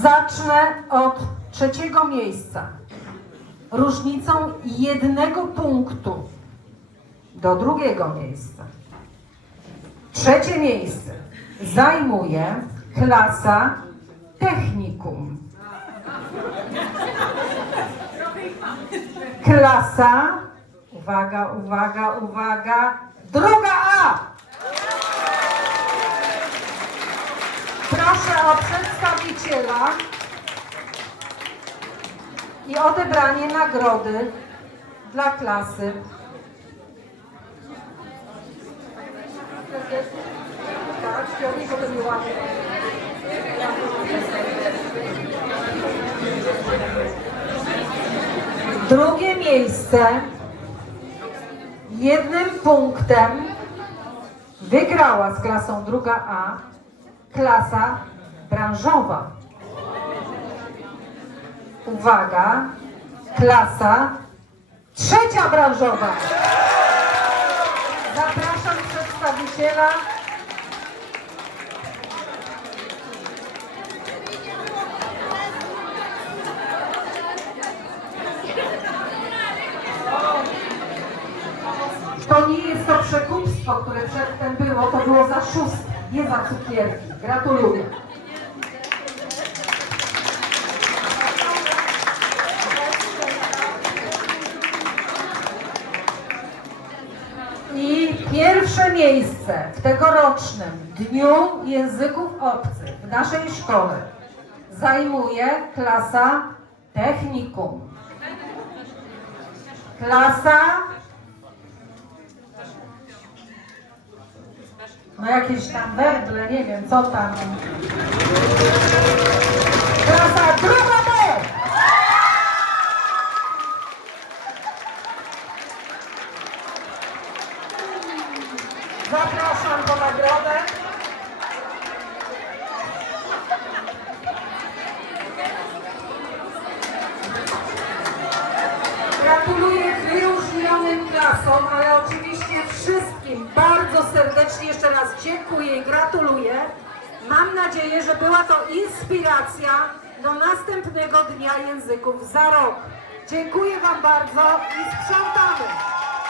Zacznę od trzeciego miejsca. Różnicą jednego punktu do drugiego miejsca. Trzecie miejsce zajmuje klasa technikum. Klasa, uwaga, uwaga, uwaga, druga A. i odebranie nagrody dla klasy. Drugie miejsce jednym punktem wygrała z klasą druga A klasa branżowa. Uwaga, klasa trzecia branżowa. Zapraszam przedstawiciela. To nie jest to przekupstwo, które przedtem było, to było za szóstki, nie za cukierki. Gratuluję. Pierwsze miejsce w tegorocznym Dniu Języków Obcych w naszej szkole zajmuje klasa technikum. Klasa No jakieś tam werble, nie wiem co tam. Klasa druga B! Zapraszam po nagrodę. Gratuluję wyróżnionym klasom, ale oczywiście wszystkim bardzo serdecznie jeszcze raz dziękuję i gratuluję. Mam nadzieję, że była to inspiracja do następnego Dnia Języków za rok. Dziękuję Wam bardzo i sprzątamy.